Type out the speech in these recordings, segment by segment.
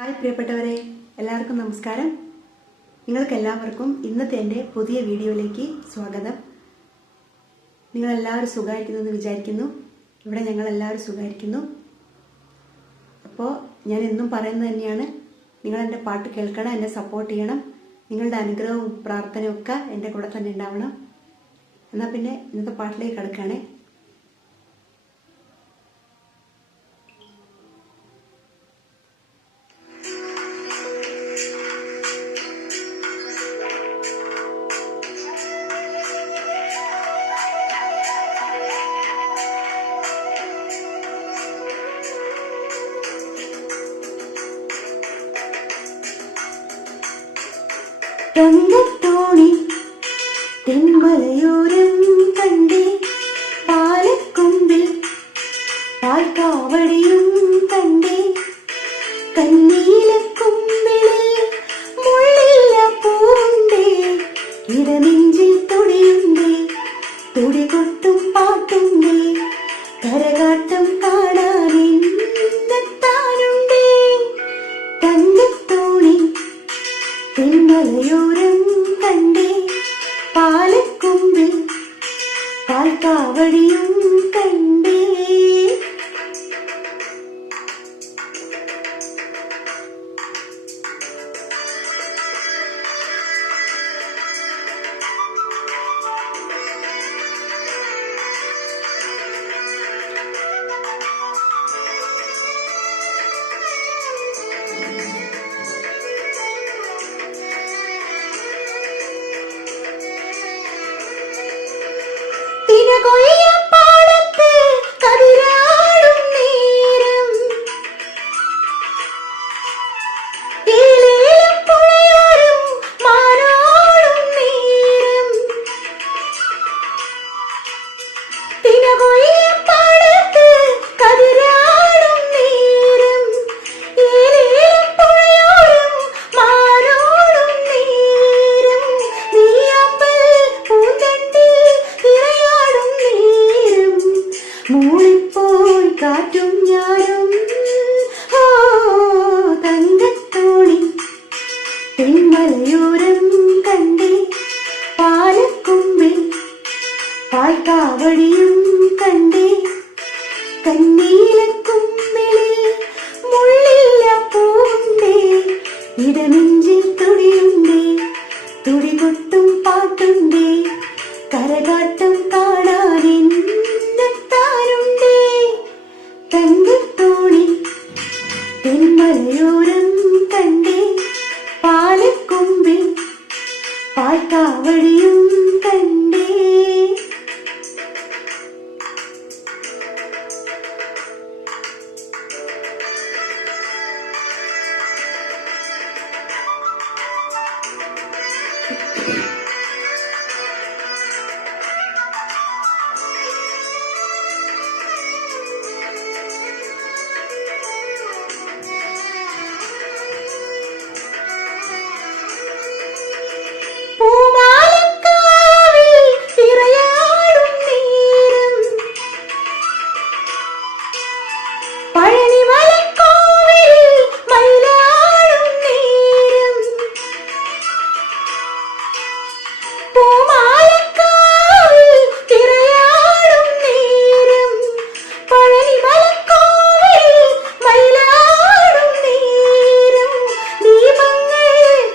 Hi പ്രിയപ്പെട്ടവരെ, എല്ലാവർക്കും നമസ്കാരം. നിങ്ങൾക്കെല്ലാവർക്കും ഇന്നത്തെ എൻ്റെ പുതിയ വീഡിയോയിലേക്ക് സ്വാഗതം. നിങ്ങളെല്ലാവരും സുഖമായിരിക്കുന്നെന്ന് വിചാരിക്കുന്നു. ഇവിടെ ഞങ്ങളെല്ലാവരും സുഖമായിരിക്കുന്നു. അപ്പോൾ ഞാൻ എന്നും പറയുന്നത് തന്നെയാണ്, നിങ്ങളെൻ്റെ പാട്ട് കേൾക്കണം, എന്നെ സപ്പോർട്ട് ചെയ്യണം. നിങ്ങളുടെ അനുഗ്രഹവും പ്രാർത്ഥനയും ഒക്കെ എൻ്റെ കൂടെ തന്നെ ഉണ്ടാവണം. എന്നാൽ പിന്നെ ഇന്നത്തെ പാട്ടിലേക്ക് കിടക്കുകയാണേ. തങ്കത്തോണി തെന്മലയോരം കണ്ടേ, പാലക്കൊമ്പിൽ പാൽക്കാവടിയും കണ്ടേ, കന്നീലക്കൊമ്പിളിൽ മുള്ളില്ല പൂണ്ടേ, ഇടനെഞ്ചിൽ തുടിയുണ്ടേ, തുടി കൊട്ടും പാട്ടുണ്ടേ, കരകാട്ടം കാണാനെത്താനുണ്ടേ. തങ്കത്തോണി തെന്മലയോരം കണ്ടേ, പാലക്കൊമ്പിൽ പാൽക്കാവടിയും കണ്ടേ. തിരകൊയ്യപ്പാടത്ത് കതിരാടും നേരം, ഏലേലപ്പുഴയോരം മാനാടും നേരം, തിരകൊയ്യപ്പാടത്ത് കതിരാടും നേരം, ഏലേലപ്പുഴയോരം മാനാടും നേരം, നീയമ്പൽ പൂന്തണ്ടിൽ തിരയാടും നേരം, മൂളിപ്പോയി കാറ്റും ഞാനും. ഓ തങ്കത്തോണി തെന്മലയോരം കണ്ടേ, പാലക്കൊമ്പിൽ പാൽക്കാവടിയും കണ്ടേ, കന്നീലക്കൊമ്പിളിൽ മുള്ളില്ല പൂണ്ടേ, ഇടനെഞ്ചിൽ തുടിയുണ്ടേ, തുടി കൊട്ടും പാട്ടുണ്ടേ, കരകാട്ടം കാണാനെത്താനുണ്ടേ. തങ്കത്തോണി തെന്മലയോരം കണ്ടേ, പാലക്കൊമ്പിൽ പാൽക്കാവടിയും കണ്ടേ. പൂമാലക്കാവിൽ തിരയാടും നേരം, പഴനിമലക്കോവിൽ മയിലാടും നേരം, പൂമാലക്കാവിൽ തിരയാടും നേരം, പഴനിമലക്കോവിൽ മയിലാടും നേരം, ദീപങ്ങൾ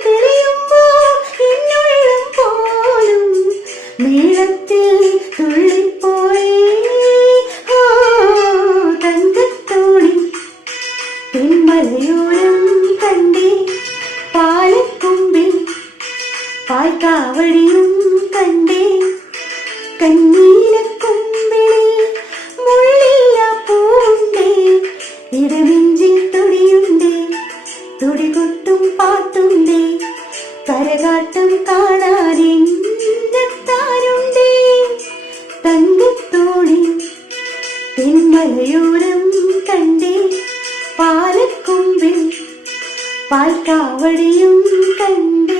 തെളിയുമ്പോൾ എന്നുള്ളം പോലും നീളത്തിൽ തുള്ളിപ്പോയി. ഓ തങ്കത്തോണി തെന്മലയോരം കണ്ടേ, പാലക്കൊമ്പിൽ പാൽക്കാവടിയും കണ്ടേ, കന്നീലക്കൊമ്പിളിൽ മുള്ളില്ല പൂണ്ടേ, ഇടനെഞ്ചിൽ തുടിയുണ്ടേ, തുടി കൊട്ടും പാട്ടുണ്ടേ, കരകാട്ടം കാണാനെത്താനുണ്ടേ. തങ്കത്തോണി തെന്മലയോരം കണ്ടേ, പാലക്കൊമ്പിൽ പാൽക്കാവടിയും കണ്ടേ.